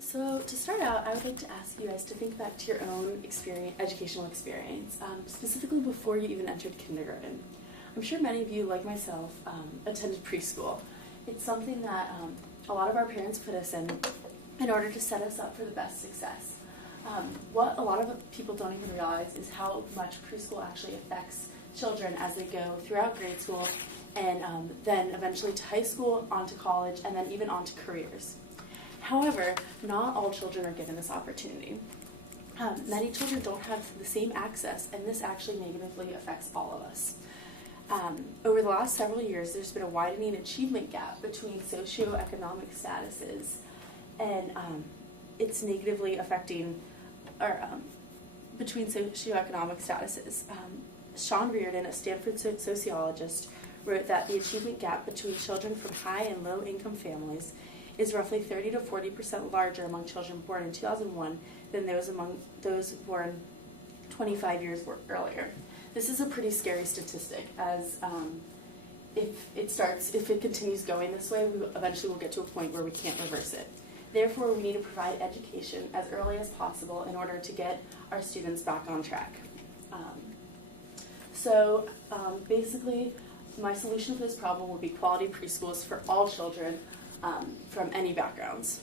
So to start out, I would like to ask you guys to think back to your own educational experience, specifically before you even entered kindergarten. I'm sure many of you, like myself, attended preschool. It's something that a lot of our parents put us in order to set us up for the best success. What a lot of people don't even realize is how much preschool actually affects children as they go throughout grade school and then eventually to high school, onto college, and then even onto careers. However, not all children are given this opportunity. Many children don't have the same access, and this actually negatively affects all of us. Over the last several years, there's been a widening achievement gap between socioeconomic statuses, and it's negatively affecting, between socioeconomic statuses. Sean Reardon, a Stanford sociologist, wrote that the achievement gap between children from high and low income families is roughly 30 to 40% larger among children born in 2001 than those among those born 25 years earlier. This is a pretty scary statistic, as if it continues going this way, we eventually will get to a point where we can't reverse it. Therefore, we need to provide education as early as possible in order to get our students back on track. Basically, my solution for this problem would be quality preschools for all children from any backgrounds.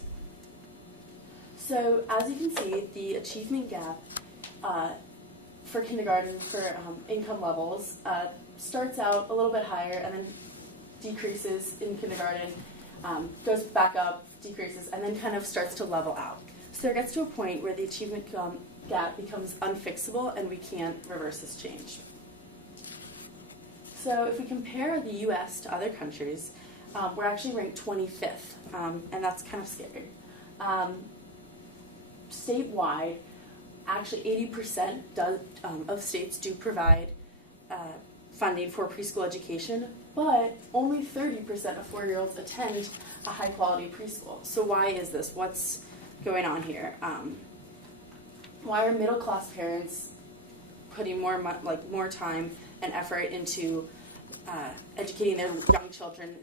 So as you can see, the achievement gap for kindergarten for income levels starts out a little bit higher and then decreases in kindergarten, goes back up, decreases, and then kind of starts to level out. So it gets to a point where the achievement gap becomes unfixable and we can't reverse this change. So if we compare the US to other countries, we're actually ranked 25th, and that's kind of scary. Statewide, actually 80% of states do provide funding for preschool education, but only 30% of 4-year-olds attend a high-quality preschool. So why is this? What's going on here? Why are middle-class parents putting more time and effort into educating their young children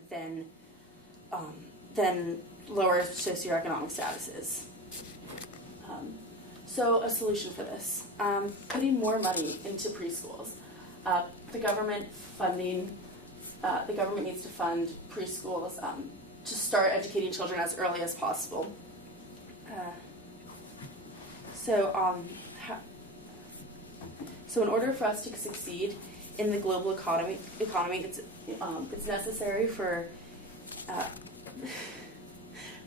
than lower socioeconomic statuses? So a solution for this, putting more money into preschools. The government needs to fund preschools to start educating children as early as possible. So in order for us to succeed in the global economy, it's necessary for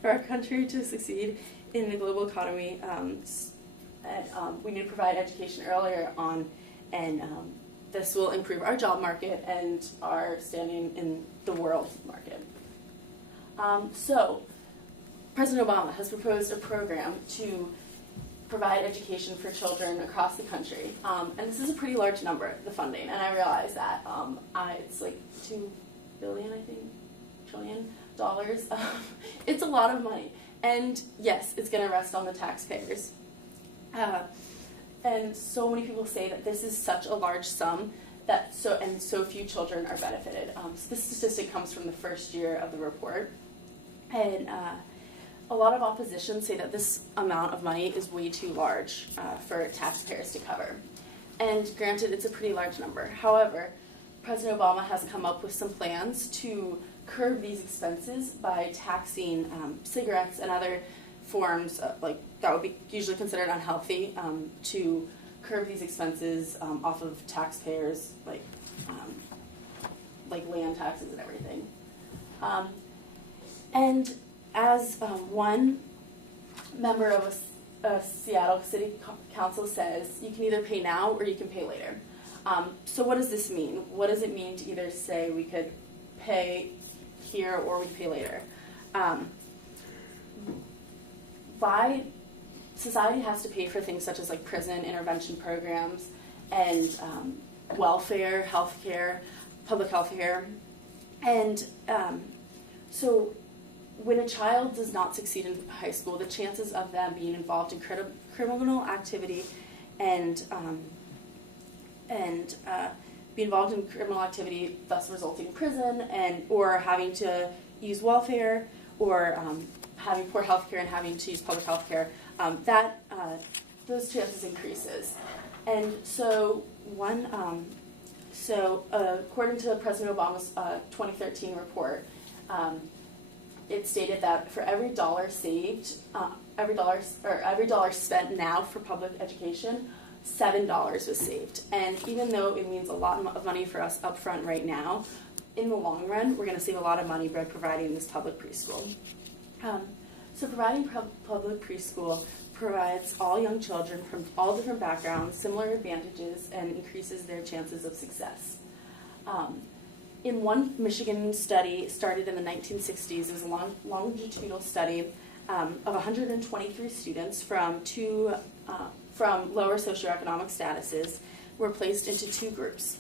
our country to succeed in the global economy. We need to provide education earlier on, and this will improve our job market and our standing in the world market. So President Obama has proposed a program to provide education for children across the country. And this is a pretty large number, the funding, and I realize that it's like $2 billion, I think, trillion dollars. It's a lot of money. And yes, it's going to rest on the taxpayers. And so many people say that this is such a large sum that so few children are benefited. So this statistic comes from the first year of the report. And a lot of opposition say that this amount of money is way too large for taxpayers to cover. And granted, it's a pretty large number. However, President Obama has come up with some plans to curb these expenses by taxing cigarettes and other forms that would be usually considered unhealthy, to curb these expenses off of taxpayers, like land taxes and everything. And as one member of a Seattle City Council says, you can either pay now or you can pay later. So what does this mean? What does it mean to either say we could pay here or we pay later? Society has to pay for things such as prison intervention programs and welfare, healthcare, public health care. And so when a child does not succeed in high school, the chances of them being involved in criminal activity and be involved in criminal activity, thus resulting in prison or having to use welfare or having poor health care and having to use public health care, those chances increases. And so according to President Obama's 2013 report, it stated that for every dollar saved, every dollar spent now for public education, $7 was saved. And even though it means a lot of money for us up front right now, in the long run, we're going to save a lot of money by providing this public preschool. So providing public preschool provides all young children from all different backgrounds similar advantages and increases their chances of success. In one Michigan study started in the 1960s, it was a longitudinal study of 123 students from lower socioeconomic statuses were placed into two groups.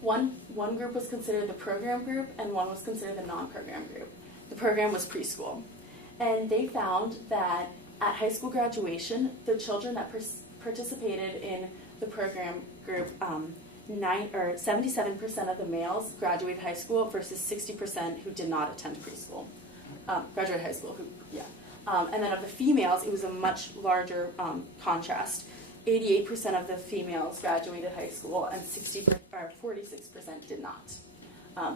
One group was considered the program group and one was considered the non-program group. The program was preschool. And they found that at high school graduation, the children that participated in the program group, 77% of the males graduated high school versus 60% who did not attend preschool. Graduated high school, and then of the females, it was a much larger contrast. 88% of the females graduated high school and 46% did not.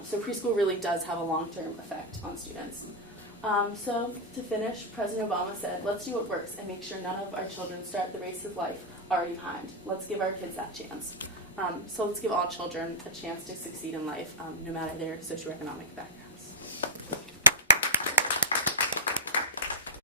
So preschool really does have a long-term effect on students. So to finish, President Obama said, let's do what works and make sure none of our children start the race of life already behind. Let's give our kids that chance. So let's give all children a chance to succeed in life, no matter their socioeconomic background.